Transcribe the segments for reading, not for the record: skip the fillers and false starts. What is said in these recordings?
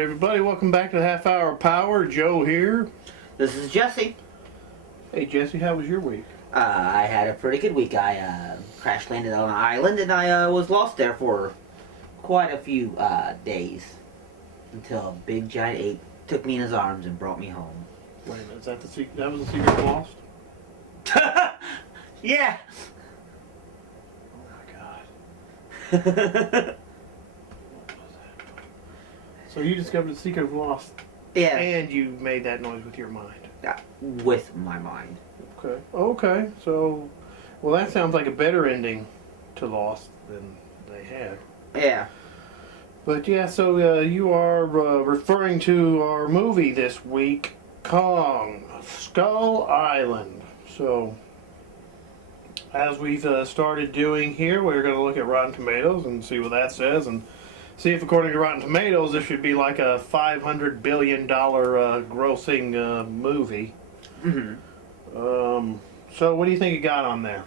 Alright everybody, welcome back to the Half Hour Power. Joe here. This is Jesse. Hey Jesse, how was your week? I had a pretty good week. I crash landed on an island and I was lost there for quite a few days until a big giant ape took me in his arms and brought me home. Wait a minute, is that the secret? That was the secret of Lost? Yeah. Oh my god. So you discovered the secret of Lost. Yeah. And you made that noise with your mind. With my mind. Okay. Okay. So, well, that sounds like a better ending to Lost than they had. Yeah. But yeah, so you are referring to our movie this week, Kong, Skull Island. So, as we've started doing here, we're going to look at Rotten Tomatoes and see what that says, and see if, according to Rotten Tomatoes, this should be like a $500 billion grossing movie. Mm-hmm. So, what do you think it got on there?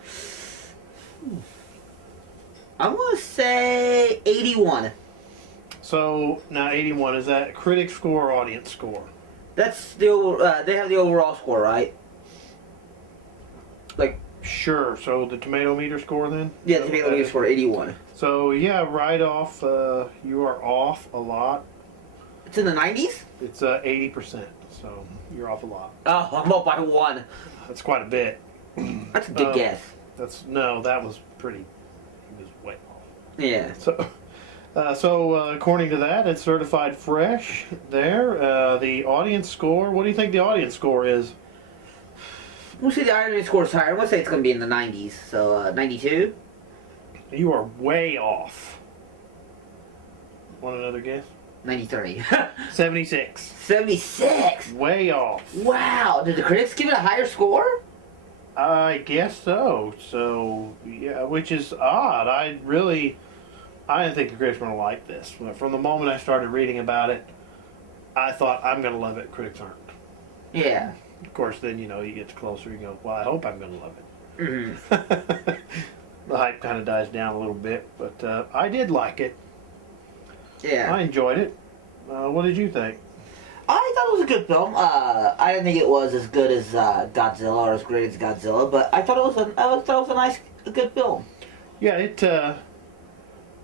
I'm going to say 81. So, now 81, is that critic score or audience score? That's the they have the overall score, right? Like, Sure, so the tomato meter score then? yeah, the tomato meter score 81. So, yeah, right off, you are off a lot. It's in the 90s? It's 80%, so you're off a lot. Oh, I'm up by 1. That's quite a bit. That's a good guess. No, that was pretty, it was way off. Yeah. So, according to that, it's certified fresh there. The audience score, what do you think the audience score is? We'll see the audience score is higher. I'm going to say it's going to be in the 90s. So, 92? You are way off. Want another guess? 93. 76. 76! Way off. Wow! Did the critics give it a higher score? I guess so. So, yeah, which is odd. I didn't think the critics were going to like this. From the moment I started reading about it, I thought, I'm going to love it. Critics aren't. Yeah. Of course, then, you get closer and you go, well, I hope I'm going to love it. Mm-hmm. The hype kind of dies down a little bit, but I did like it. Yeah. I enjoyed it. What did you think? I thought it was a good film. I didn't think it was as good as Godzilla or as great as Godzilla, but I thought it was a good film. Yeah,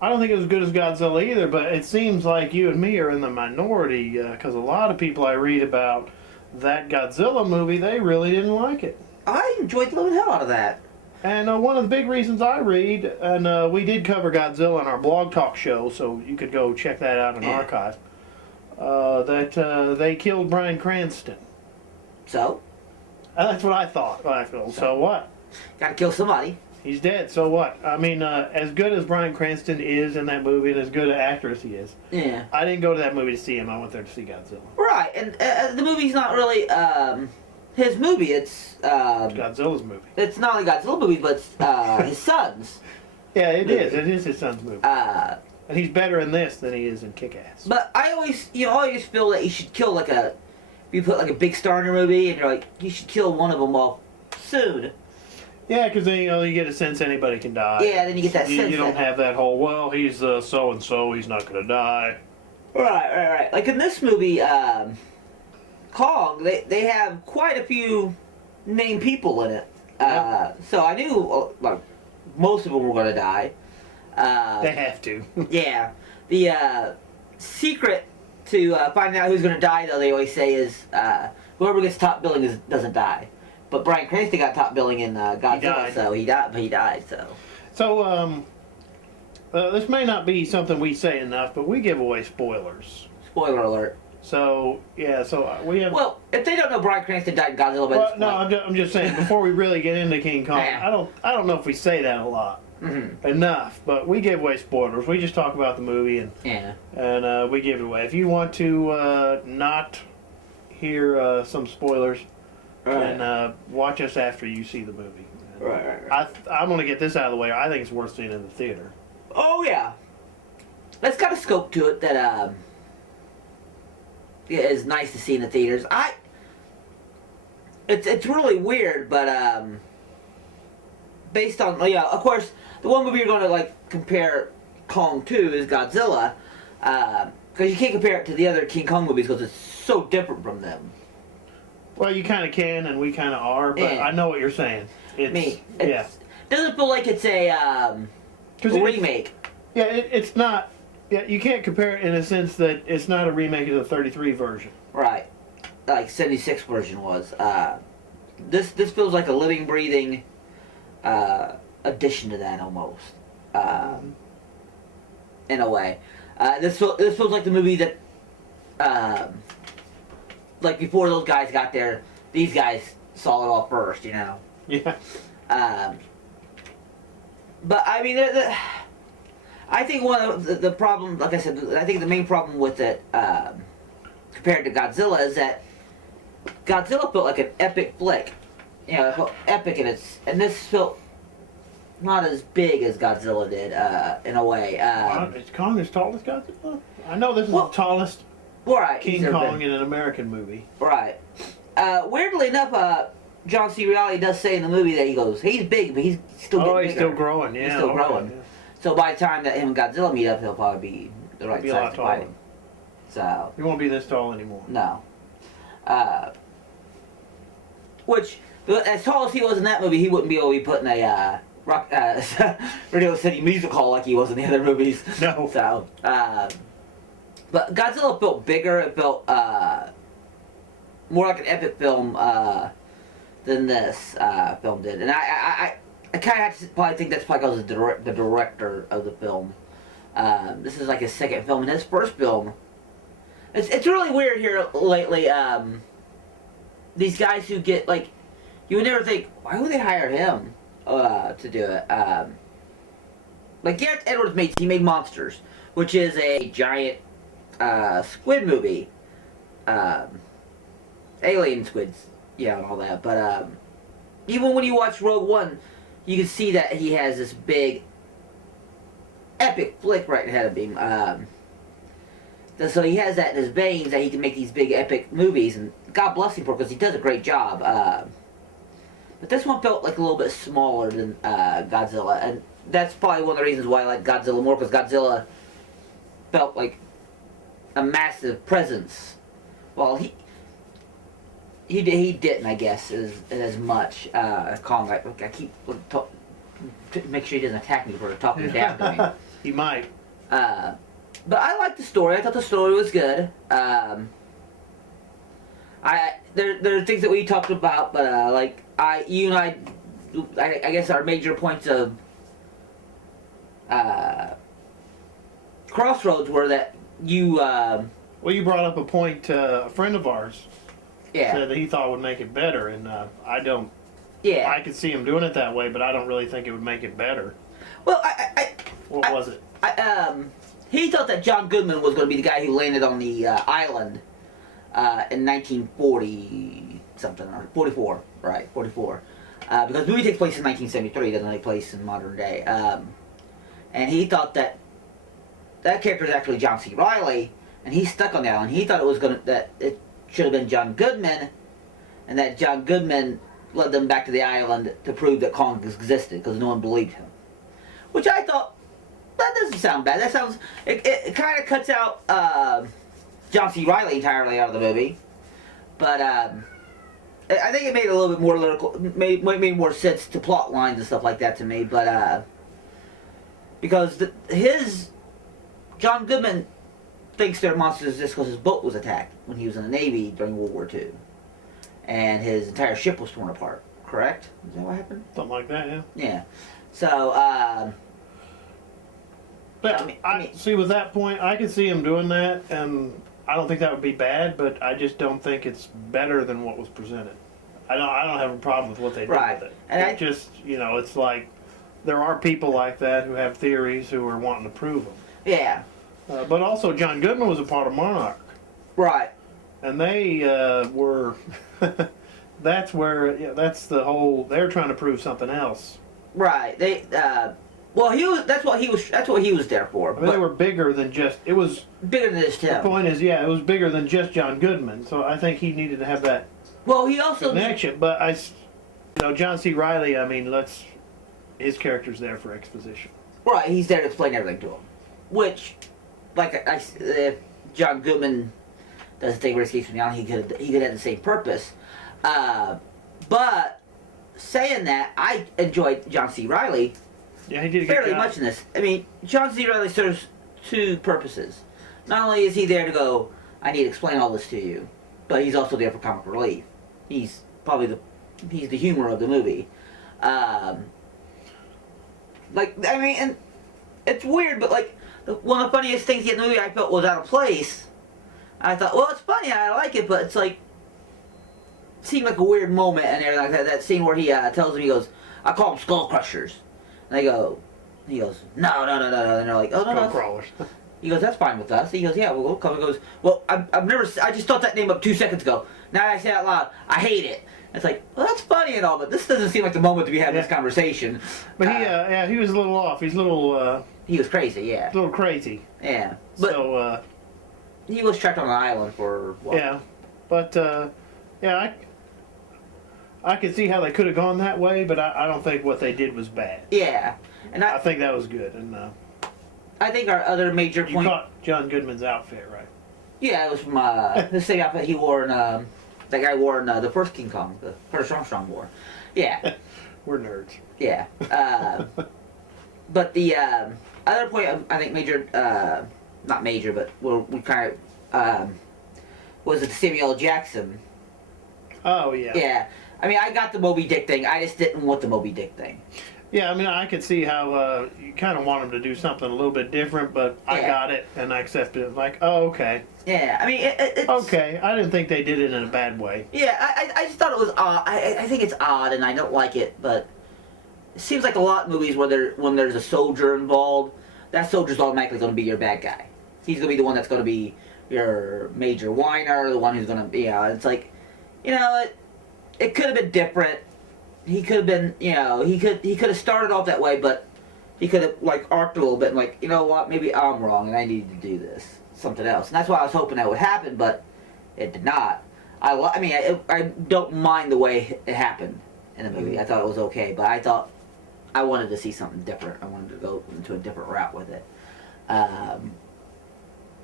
I don't think it was as good as Godzilla either, but it seems like you and me are in the minority, because a lot of people I read about that Godzilla movie, they really didn't like it. I enjoyed the living hell out of that. And one of the big reasons I read, and we did cover Godzilla on our blog talk show, so you could go check that out in archive, that they killed Bryan Cranston. So? That's what I thought. So what? Gotta kill somebody. He's dead, so what? I mean, as good as Bryan Cranston is in that movie, and as good an actor as he is, yeah. I didn't go to that movie to see him. I went there to see Godzilla. Right, and the movie's not really his movie. It's Godzilla's movie. It's not only Godzilla movie, but it's his son's. Yeah, it is. It is his son's movie. And he's better in this than he is in Kick-Ass. But I always feel that you should kill if you put like a big star in your movie, and you're like, you should kill one of them off soon. Yeah, because then you get a sense anybody can die. Yeah, then you get that sense. You don't have that whole, well, he's so and so, he's not gonna die. Right. Like in this movie, Kong, they have quite a few named people in it. So I knew like most of them were gonna die. They have to. Yeah. The secret to finding out who's gonna die, though, they always say is whoever gets top billing doesn't die. But Bryan Cranston got top billing in Godzilla, so he died. So, this may not be something we say enough, but we give away spoilers. Spoiler alert. So, yeah, we have... Well, if they don't know Bryan Cranston died in Godzilla by this point... No, I'm just saying, before we really get into King Kong, Yeah. I don't know if we say that a lot. Mm-hmm. Enough, but we give away spoilers. We just talk about the movie, and we give it away. If you want to not hear some spoilers... Right. And watch us after you see the movie. Right. I'm going to get this out of the way. I think it's worth seeing in the theater. Oh, yeah. That's got a scope to it that is nice to see in the theaters. It's really weird, but based on, of course, the one movie you're going to compare Kong to is Godzilla. because you can't compare it to the other King Kong movies because it's so different from them. Well, you kind of can, and we kind of are, but Yeah. I know what you're saying. It doesn't feel like it's a remake. It's not. Yeah, you can't compare it in a sense that it's not a remake of the '33 version. Right. Like '76 version was. This feels like a living, breathing addition to that almost. In a way. This feels like the movie that, like before those guys got there, these guys saw it all first, you know. Yeah. But I mean, I think one of the problem, like I said, I think the main problem with it compared to Godzilla is that Godzilla felt like an epic flick. You know, it felt epic and this felt not as big as Godzilla did in a way. Is Kong as tall as Godzilla? I know this is Well, the tallest right, King Kong in an American movie. Right. Weirdly enough, John C. Reilly does say in the movie that he goes, he's big, but he's still getting bigger. He's still growing. Yeah, He's still growing. Yeah. So by the time that him and Godzilla meet up, he'll probably be the right Be a size lot to fight taller. him. So He won't be this tall anymore. no. Which, as tall as he was in that movie, he wouldn't be able to be put in a Radio City Music Hall like he was in the other movies. No. So, but Godzilla felt bigger. It felt more like an epic film than this film did, and I kind of have to probably think that's probably because of the director of the film. This is like his second film, and his first film. It's really weird here lately. These guys who get like, you would never think, why would they hire him to do it? Like Gareth Edwards made Monsters, which is a giant squid movie, alien squids, yeah, and all that. But even when you watch Rogue One, you can see that he has this big, epic flick right ahead of him. So he has that in his veins that he can make these big, epic movies, and God bless him for it because he does a great job. But this one felt like a little bit smaller than Godzilla, and that's probably one of the reasons why I like Godzilla more, because Godzilla felt like a massive presence. Well, he didn't, I guess, as much. Kong, I keep make sure he doesn't attack me for talking down to me. He might. But I liked the story. I thought the story was good. There are things that we talked about, but like you and I guess our major points of crossroads were that you. Well, you brought up a point. A friend of ours Yeah. said that he thought would make it better, and I don't. Yeah. I could see him doing it that way, but I don't really think it would make it better. Well, What was it? He thought that John Goodman was going to be the guy who landed on the island in 1940 something or 44, right? 44, because the movie takes place in 1973. It doesn't take place in modern day. And he thought that character is actually John C. Reilly, and he's stuck on the island. He thought that it should have been John Goodman, and that John Goodman led them back to the island to prove that Kong existed because no one believed him. Which I thought, that doesn't sound bad. That sounds, it kind of cuts out John C. Reilly entirely out of the movie. But I think it made it a little bit more lyrical, made more sense to plot lines and stuff like that to me. But because John Goodman thinks they're monsters just because his boat was attacked when he was in the Navy during World War II. And his entire ship was torn apart, correct? Is that what happened? Something like that, yeah. Yeah. So, But I mean, see, with that point, I could see him doing that, and I don't think that would be bad, but I just don't think it's better than what was presented. I don't have a problem with what they did Right. with it. And It just, it's like there are people like that who have theories who are wanting to prove them. yeah. But also, John Goodman was a part of Monarch, Right. and they were. That's where that's the whole. They're trying to prove something else. Right. They, well, that's what he was there for. I mean, they were bigger than just. It was bigger than this too. The point is, it was bigger than just John Goodman. So I think he needed to have that Well, he also connection. But John C. Reilly. I mean, his character's there for exposition. Right. He's there to explain everything to him, which, like John Goodman does the thing where he escapes from the island, he could have the same purpose. But saying that, I enjoyed John C. Reilly Yeah, he did a good fairly job. much in this. I mean, John C. Reilly serves two purposes. Not only is he there to go, I need to explain all this to you, but he's also there for comic relief. He's probably he's the humor of the movie. And it's weird, but like one of the funniest things in the movie I felt was out of place. I thought, well, it's funny, I like it, but it's like it seemed like a weird moment and everything like that. That scene where he tells him, he goes, I call them skull crushers, and he goes, no, and they're like, oh no, Skull no. crawlers. He goes, that's fine with us. He goes, yeah, we'll come. He goes, well, I just thought that name up 2 seconds ago. Now I say it out loud, I hate it. It's like, well, that's funny and all, but this doesn't seem like the moment to be having this conversation. But he was a little off. He's a little. He was crazy, yeah. A little crazy. Yeah, but So. He was trapped on an island for what? Yeah, but I could see how they could have gone that way, but I don't think what they did was bad. Yeah, and I think that was good. And I think our other major you point. caught John Goodman's outfit, right? Yeah, it was from the same outfit he wore in that guy wore in the first King Kong, the first Armstrong wore. Yeah. We're nerds. Yeah. But the other point I think major, not major, but we kind of was it Samuel L. Jackson. Oh yeah. Yeah. I mean, I got the Moby Dick thing. I just didn't want the Moby Dick thing. Yeah, I mean, I could see how you kind of want him to do something a little bit different, but I got it and I accepted it. Like, oh, okay. Yeah, I mean, it's... Okay, I didn't think they did it in a bad way. Yeah, I just thought it was odd. I think it's odd, and I don't like it, but it seems like a lot of movies where when there's a soldier involved, that soldier's automatically going to be your bad guy. He's going to be the one that's going to be your major whiner, the one who's going to be... it's like, it could have been different. He could have been, he could have started off that way, but he could have like arced a little bit and like, you know what, maybe I'm wrong and I need to do this, something else. And that's why I was hoping that would happen, but it did not. I don't mind the way it happened in the movie. I thought it was okay, but I thought I wanted to see something different. I wanted to go into a different route with it.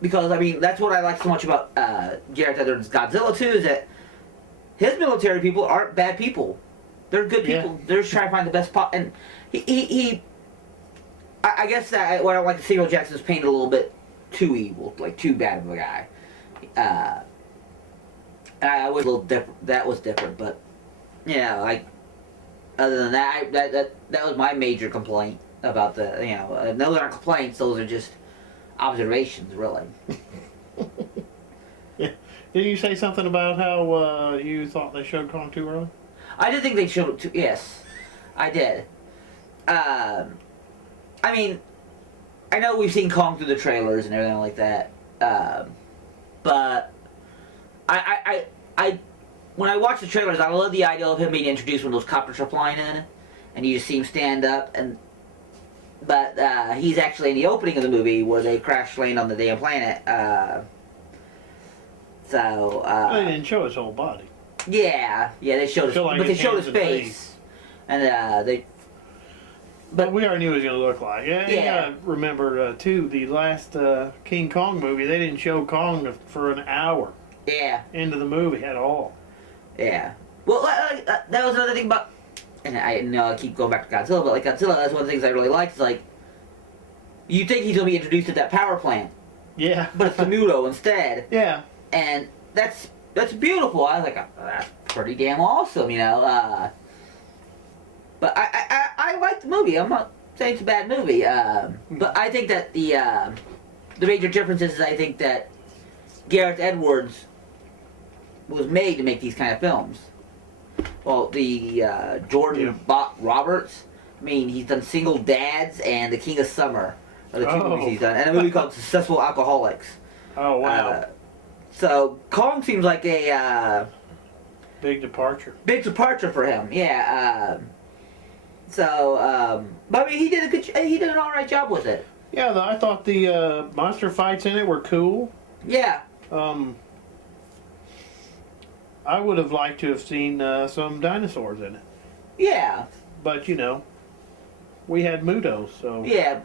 Because, I mean, that's what I like so much about Gareth Edwards' Godzilla 2 is that his military people aren't bad people. They're good people. They're just trying to find the best pot. And I guess that what I don't like Samuel Jackson's painted a little bit too evil, like too bad of a guy. I was a little different. That was different, but like other than that, that was my major complaint about the. Those aren't complaints; those are just observations, really. Yeah. Didn't you say something about how you thought they showed Kong too early? I did think they showed it too. Yes, I did. I mean, I know we've seen Kong through the trailers and everything like that, but I when I watch the trailers, I love the idea of him being introduced when those copters are flying in, and you just see him stand up. But he's actually in the opening of the movie where they crash land on the damn planet. They didn't show his whole body. Yeah, they showed They showed his face, and But we already knew what he was going to look like. Yeah. You gotta remember too, the last King Kong movie, they didn't show Kong for an hour. Yeah. Into the movie at all. Yeah. Well, that was another thing about, and I know I keep going back to Godzilla, but like Godzilla, that's one of the things I really liked. Is like, you think he's going to be introduced at that power plant. Yeah. But it's Temudo instead. Yeah. And that's beautiful. I was like, oh, that's pretty damn awesome, But I like the movie. I'm not saying it's a bad movie. But I think that the major difference is I think that Gareth Edwards was made to make these kind of films. Well, the Jordan Vogt-Roberts, I mean, he's done Single Dads and The King of Summer are the two movies he's done. And a movie called Successful Alcoholics. Oh, wow. So Kong seems like a big departure. Big departure for him, yeah. But I mean, he did an all right job with it. Yeah, I thought the monster fights in it were cool. Yeah. I would have liked to have seen some dinosaurs in it. Yeah. But we had Mudos, so Yeah,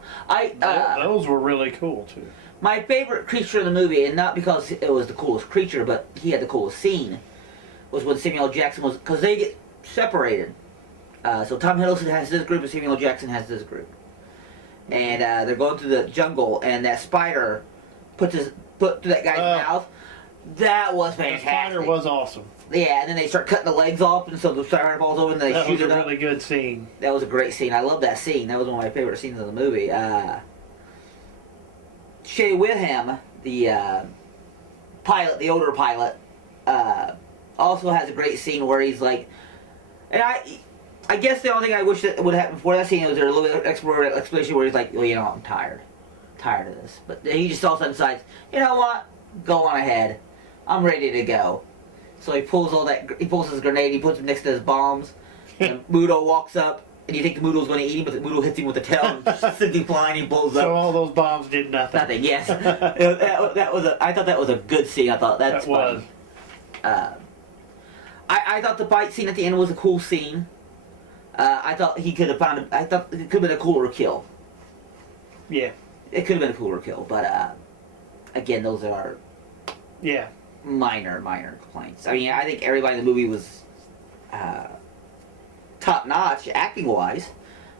those were really cool too. my favorite creature in the movie, and not because it was the coolest creature, but he had the coolest scene, was when Samuel Jackson was, because they get separated. So Tom Hiddleston has this group and Samuel Jackson has this group. And they're going through the jungle, and that spider put through that guy's mouth. That was fantastic. The spider was awesome. Yeah, and then they start cutting the legs off, and so the spider falls over, and they shoot it up. That was a really good scene. That was a great scene. I love that scene. That was one of my favorite scenes of the movie. Shea Whigham, the pilot, the older pilot, also has a great scene where he's like, and I guess the only thing I wish that would happen before that scene was there a little bit of explanation where he's like, well, I'm tired of this. But he just all of a sudden decides, you know what, go on ahead, I'm ready to go. So he pulls his grenade, he puts it next to his bombs, and Mudo walks up. And you think the Moodle's going to eat him, but the Moodle hits him with the tail and simply flying, he blows up. So all those bombs did nothing. Nothing, yes. I thought that was a good scene. I thought that was. I thought the fight scene at the end was a cool scene. I thought he could have I thought it could have been a cooler kill. Yeah. It could have been a cooler kill, but again, those are minor complaints. I mean, I think everybody in the movie was top notch acting wise.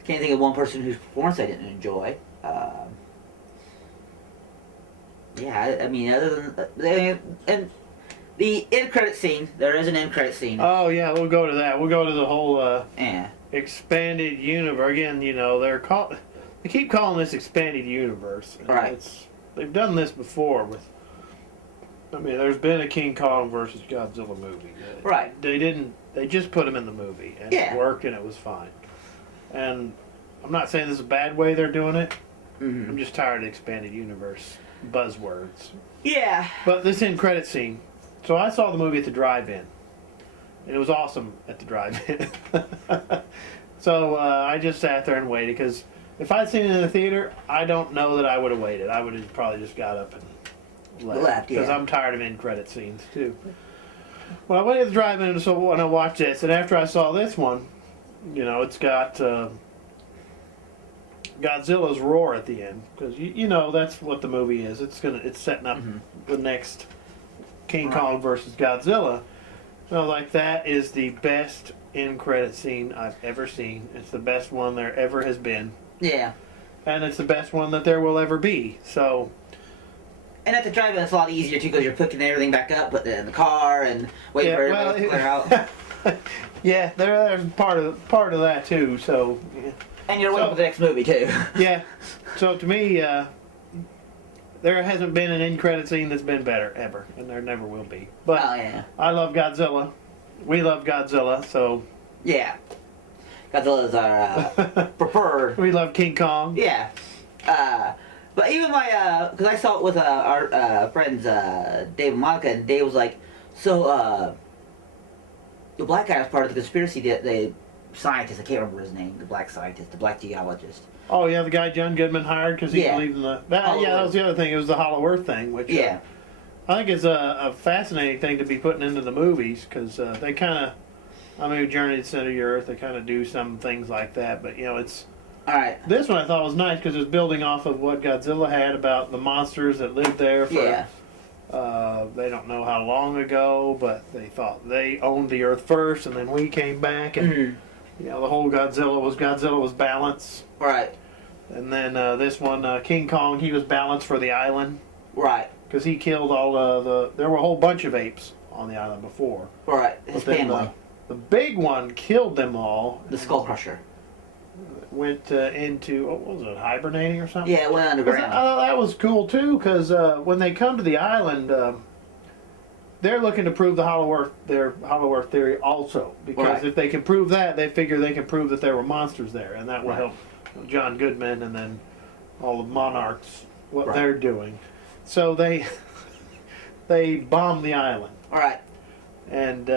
Can't think of one person whose performance I didn't enjoy. I mean, other than and the end credit scene, there is an end credit scene. Oh yeah, we'll go to that. We'll go to the whole Yeah. expanded universe again. They keep calling this expanded universe. Right. They've done this before with. I mean, there's been a King Kong versus Godzilla movie. Right. They just put him in the movie, and it worked, and it was fine. And I'm not saying this is a bad way they're doing it. Mm-hmm. I'm just tired of expanded universe buzzwords. Yeah. But this end credit scene. So I saw the movie at the drive-in, and it was awesome at the drive-in. So I just sat there and waited, because if I'd seen it in the theater, I don't know that I would have waited. I would have probably just got up and left, because I'm tired of end credit scenes too. Well, I went to the drive-in, so when I watched this, and after I saw this one, it's got Godzilla's roar at the end, because that's what the movie is. It's setting up the next King Kong versus Godzilla. So that is the best end credit scene I've ever seen. It's the best one there ever has been. Yeah. And it's the best one that there will ever be. So. And at the drive-in, it's a lot easier too, because you're picking everything back up, putting it in the car, and waiting for everybody to clear out. Yeah, there's part of that too. So. Yeah. And you're waiting for the next movie too. Yeah. So to me, there hasn't been an end credit scene that's been better ever, and there never will be. But I love Godzilla. We love Godzilla. So. Yeah. Godzilla's our preferred. We love King Kong. Yeah. But even because I saw it with our friends Dave and Monica, and Dave was like, so the black guy was part of the conspiracy, the scientist, I can't remember his name, the black scientist, the black geologist. Oh yeah, the guy John Goodman hired because he believed in that was the other thing. It was the Hollow Earth thing, which I think is a fascinating thing to be putting into the movies, because they kind of, Journey to the Center of the Earth, they kind of do some things like that, but it's. All right. This one I thought was nice because it was building off of what Godzilla had about the monsters that lived there for they don't know how long ago, but they thought they owned the Earth first, and then we came back, and the whole Godzilla was balance. Right. And then this one, King Kong, he was balance for the island. Right. Because he killed there were a whole bunch of apes on the island before. Right. His family. The big one killed them all. The Skull Crusher. Went into, what was it, hibernating or something? Yeah, it went underground. I thought that was cool too, because when they come to the island, they're looking to prove their Hollow Earth theory also. Because if they can prove that, they figure they can prove that there were monsters there, and that will help John Goodman and then all the monarchs, what they're doing. So they bomb the island. Right. And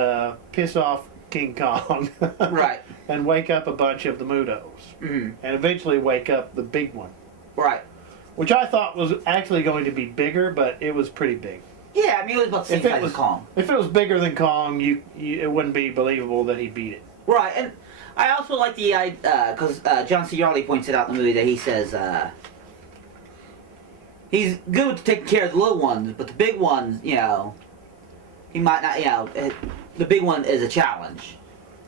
piss off King Kong. Right. And wake up a bunch of the Mudos. Mm-hmm. And eventually wake up the big one. Right. Which I thought was actually going to be bigger, but it was pretty big. Yeah, it was about the same size as Kong. If it was bigger than Kong, it wouldn't be believable that he beat it. Right, and I also like the because John C. Reilly points it out in the movie that he says he's good with taking care of the little ones, but the big ones, you know, he might not. You know, the big one is a challenge.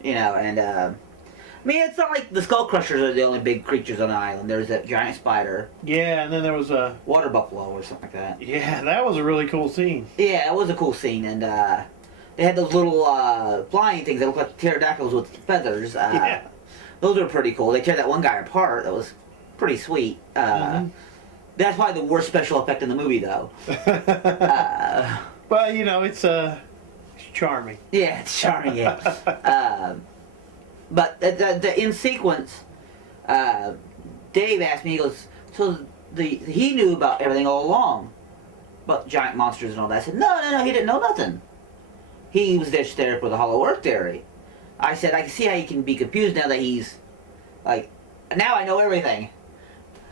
You know, and I mean, it's not like the Skull Crushers are the only big creatures on the island. There's that giant spider. Yeah, and then there was a water buffalo or something like that. Yeah, that was a really cool scene. Yeah, it was a cool scene, and they had those little flying things that looked like pterodactyls with feathers. Yeah. Those were pretty cool. They tear that one guy apart. That was pretty sweet. That's probably the worst special effect in the movie, though. Well, you know, it's charming. Yeah, it's charming, yeah. But in sequence, Dave asked me, he goes, so he knew about everything all along, about giant monsters and all that. I said, no, he didn't know nothing. He was just there for the Hollow Earth theory. I said, I can see how you can be confused now that he's, like, now I know everything.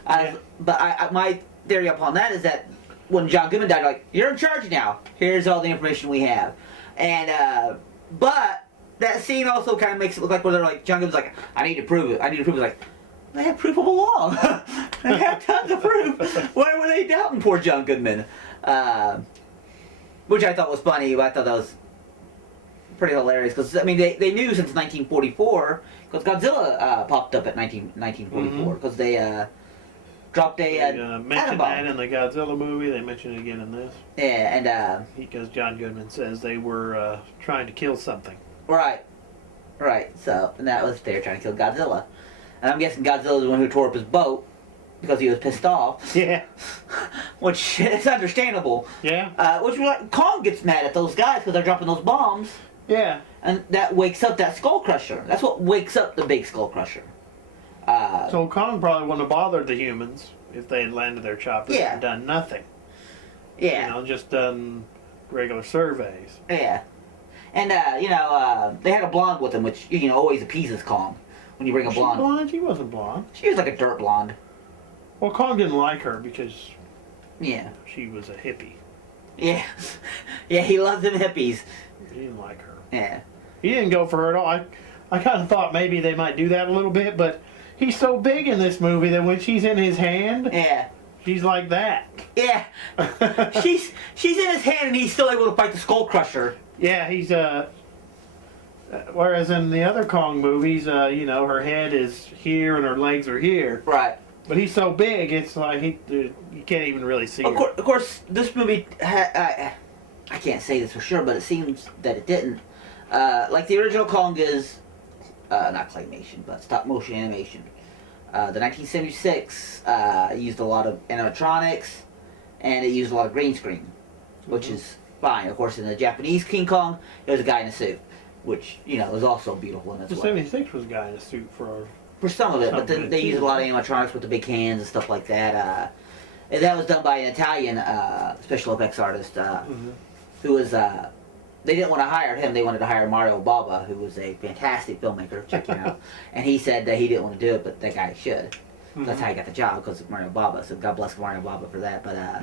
Yeah. But my theory upon that is that when John Goodman died, like, you're in charge now. Here's all the information we have. And, but that scene also kind of makes it look like where they're like, John Goodman's like, I need to prove it. It's like, they have proof all along. They have tons of proof. Why were they doubting poor John Goodman? Which I thought was funny. I thought that was pretty hilarious because, I mean, they knew since 1944 because Godzilla popped up at 1944 because they dropped a mentioned atom bomb. that in the Godzilla movie. They mentioned it again in this. Yeah, and because John Goodman says they were trying to kill something. Right. So, and that was they were trying to kill Godzilla, and I'm guessing Godzilla's the one who tore up his boat because he was pissed off. Yeah. Which is understandable. Yeah. Which Kong gets mad at those guys because they're dropping those bombs. Yeah. And that wakes up that Skull Crusher. That's what wakes up the big Skull Crusher. So Kong probably wouldn't have bothered the humans if they had landed their choppers and done nothing. Yeah. You know, just done regular surveys. Yeah. And, they had a blonde with them, which, always appeases Kong when you bring a Was blonde. she blonde? She wasn't blonde. She was like a dirt blonde. Well, Kong didn't like her because she was a hippie. Yeah. Yeah, he loves them hippies. He didn't like her. Yeah. He didn't go for her at all. I kind of thought maybe they might do that a little bit, but he's so big in this movie that when she's in his hand, she's like that. Yeah. she's in his hand and he's still able to fight the Skull Crusher. Yeah, he's whereas in the other Kong movies, her head is here and her legs are here. Right. But he's so big, it's like you can't even really see her. Of course, this movie, I can't say this for sure, but it seems that it didn't. Like the original Kong is, not claymation, but stop motion animation. The 1976 used a lot of animatronics, and it used a lot of green screen, which is fine. Of course, in the Japanese King Kong, there was a guy in a suit, which, was also beautiful in its The way. 76 was a guy in a suit for some of it, but then they used a lot of animatronics with the big hands and stuff like that. And that was done by an Italian special effects artist who was... they didn't want to hire him. They wanted to hire Mario Bava, who was a fantastic filmmaker. Check him out. And he said that he didn't want to do it, but that guy should. That's how he got the job, because of Mario Bava. So God bless Mario Bava for that. But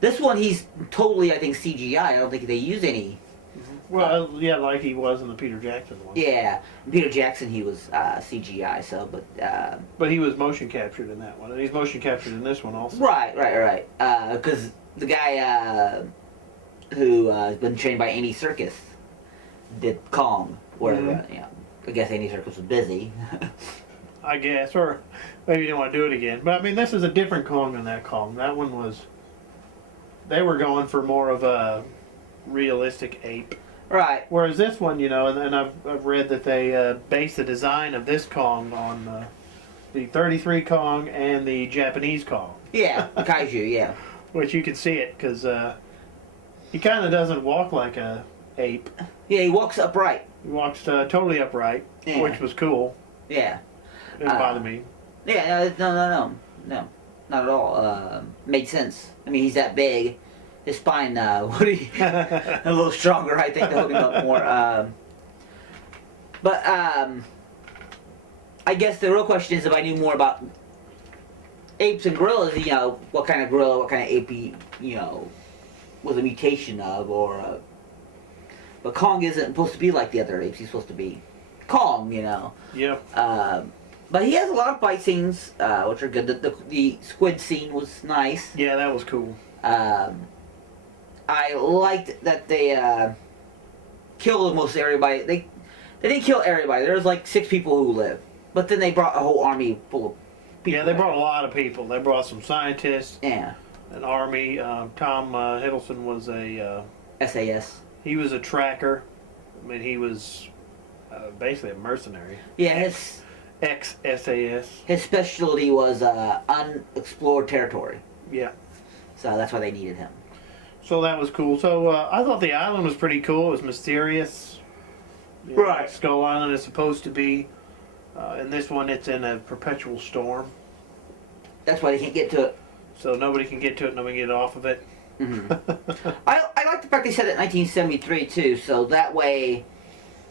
this one, he's totally, I think, CGI. I don't think they use any. Well, like he was in the Peter Jackson one. Yeah, Peter Jackson, he was CGI. So, but he was motion captured in that one, and he's motion captured in this one also. Right. Because the guy who has been trained by Andy Serkis did Kong, where I guess Andy Serkis was busy. I guess, or maybe he didn't want to do it again. But I mean, this is a different Kong than that Kong. That one was. They were going for more of a realistic ape. Right. Whereas this one, and I've read that they based the design of this Kong on the 33 Kong and the Japanese Kong. Yeah, the kaiju, yeah. Which you can see it, because he kind of doesn't walk like a ape. Yeah, he walks upright. He walks totally upright, which was cool. Yeah. It didn't bother me. Yeah, no, not at all. Made sense. I mean, he's that big. His spine would be a little stronger, I think, to hook him up more. But I guess the real question is if I knew more about apes and gorillas, what kind of gorilla, what kind of ape he, was a mutation of, or... But Kong isn't supposed to be like the other apes. He's supposed to be Kong. Kong, you know. Yep. But he has a lot of fight scenes, which are good. The squid scene was nice. Yeah, that was cool. I liked that they killed most everybody. They didn't kill everybody. There was like 6 people who lived, but then they brought a whole army full of people. Yeah, they brought a lot of people. They brought some scientists. Yeah. An army. Tom Hiddleston was a SAS. he was a tracker. I mean, he was basically a mercenary. Yeah, his Ex-SAS. his specialty was unexplored territory. Yeah. So that's why they needed him. So that was cool. So I thought the island was pretty cool. It was mysterious. You know, Right. like Skull Island is supposed to be. In this one, it's in a perpetual storm. That's why they can't get to it. So nobody can get to it, nobody can get off of it. I like the fact they said it in 1973 too, so that way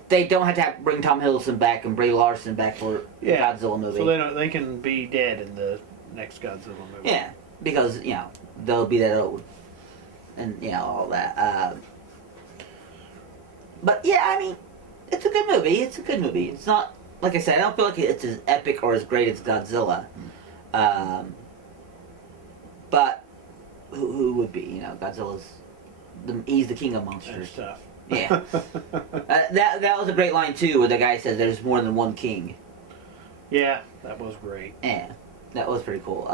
they don't have to bring Tom Hiddleston back and Brie Larson back for the Godzilla movie. So they can be dead in the next Godzilla movie. Yeah, because they'll be that old, and all that. But yeah, I mean, it's a good movie. It's a good movie. It's not, like I said, I don't feel like it's as epic or as great as Godzilla. But who would be? Godzilla's he's the king of monsters. That's tough. Yeah. That was a great line too, where the guy says there's more than one king. Yeah, that was great. Yeah, that was pretty cool.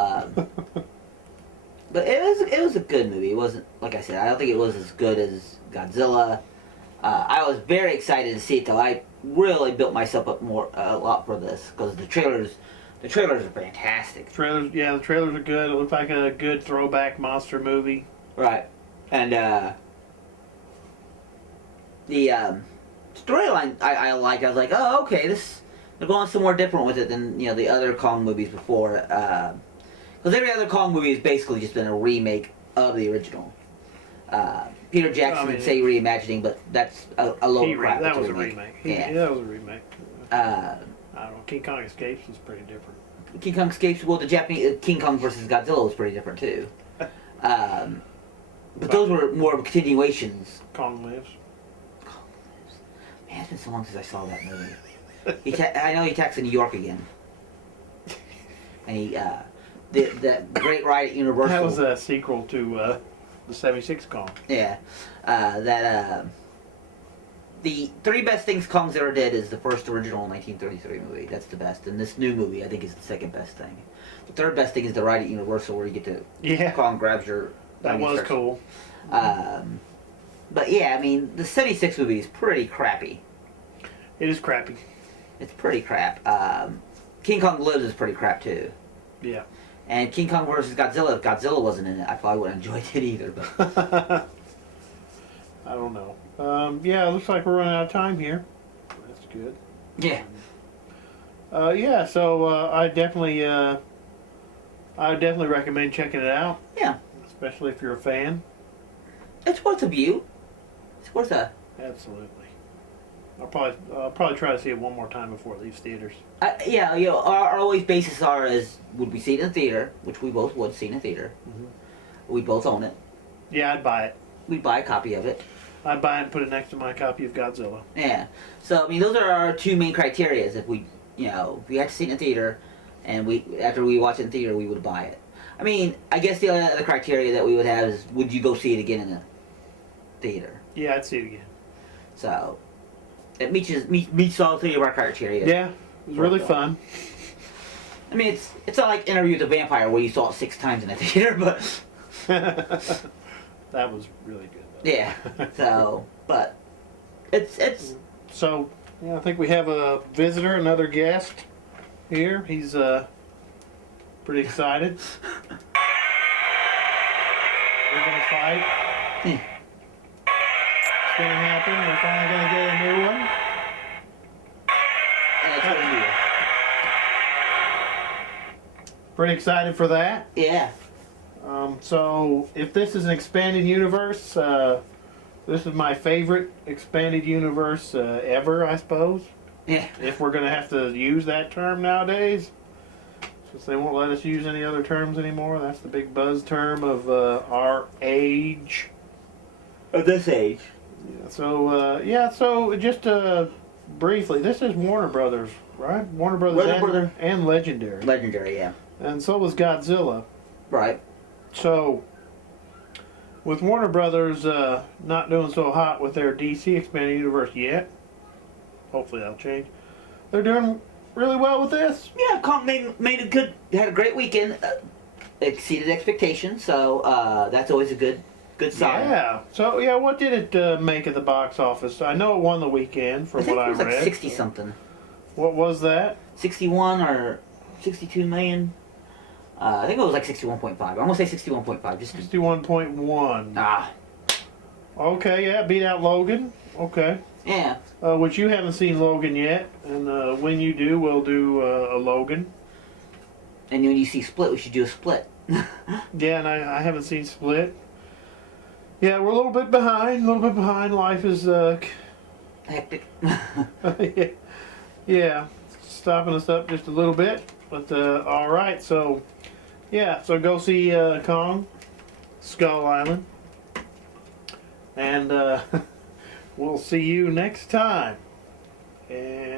But it was a good movie. It wasn't, like I said, I don't think it was as good as Godzilla. I was very excited to see it though. I really built myself up a lot for this because the trailers are fantastic. The trailers are good. It looked like a good throwback monster movie. Right, and the storyline I liked. I was like, oh, okay, they're going somewhere different with it than the other Kong movies before. Because every other Kong movie has basically just been a remake of the original. Peter Jackson would say reimagining, but that's a load of crap. That was a remake. That was a remake. I don't know. King Kong Escapes was pretty different. King Kong Escapes, well, the Japanese King Kong versus Godzilla was pretty different too. But those were more of continuations. Kong Lives. Man, it's been so long since I saw that movie. I know he attacks in New York again. And he, that great ride at Universal. That was a sequel to the 76 Kong. Yeah. The 3 best things Kong's ever did is the first original 1933 movie. That's the best. And this new movie, I think, is the second best thing. The 3rd best thing is the ride at Universal where you get to... Kong grabs your... That was cool. But yeah, I mean, the 76 movie is pretty crappy. It is crappy. It's pretty crap. King Kong Lives is pretty crap too. Yeah. And King Kong versus Godzilla, if Godzilla wasn't in it, I probably wouldn't have enjoyed it either. But I don't know. Yeah, it looks like we're running out of time here. That's good. Yeah. So I definitely recommend checking it out. Yeah. Especially if you're a fan. It's worth a view. It's worth a... Absolutely. I'll probably try to see it one more time before it leaves theaters. Yeah, our always basis is, would we see it in theater, which we both would see in a theater. Mm-hmm. We both own it. Yeah, I'd buy it. We'd buy a copy of it. I'd buy it and put it next to my copy of Godzilla. Yeah. So, I mean, those are our 2 main criteria. If we had to see it in a theater, and after we watch it in theater, we would buy it. I mean, I guess the other criteria that we would have is, would you go see it again in a theater? Yeah, I'd see it again. So, it meets all 3 of our criteria. Yeah, it was really fun. I mean, it's not like Interview with the Vampire where you saw it 6 times in a theater, but... That was really good, though. Yeah, so, but, it's... So, yeah, I think we have a visitor, another guest here. He's, pretty excited. We're gonna fight. Yeah. It's gonna happen. We're finally gonna get a new one. And it's gonna be... Pretty excited for that. Yeah. So, if this is an expanded universe, this is my favorite expanded universe ever, I suppose. Yeah. If we're gonna have to use that term nowadays. Since they won't let us use any other terms anymore. That's the big buzz term of our age. Of this age. Yeah, so just briefly, this is Warner Brothers, right? Warner Brothers and Legendary. Legendary, yeah. And so was Godzilla. Right. So, with Warner Brothers not doing so hot with their DC Expanded Universe yet, hopefully that'll change. They're doing really well with this. Yeah, Kong had a great weekend, exceeded expectations, so that's always a good sign. Yeah. So yeah, what did it make at the box office? I know it won the weekend from what I read. I think it was like 60 something. What was that? 61 or 62 million. I think it was like 61.5. I'm gonna say 61.5. Just 61.1. Ah. Okay, yeah, beat out Logan. Okay. Yeah. Which you haven't seen Logan yet, and when you do, we'll do a Logan. And when you see Split, we should do a Split. Yeah, and I haven't seen Split. Yeah, we're a little bit behind. Life is hectic. yeah, stopping us up just a little bit. But all right, so yeah, so go see Kong, Skull Island, and we'll see you next time. And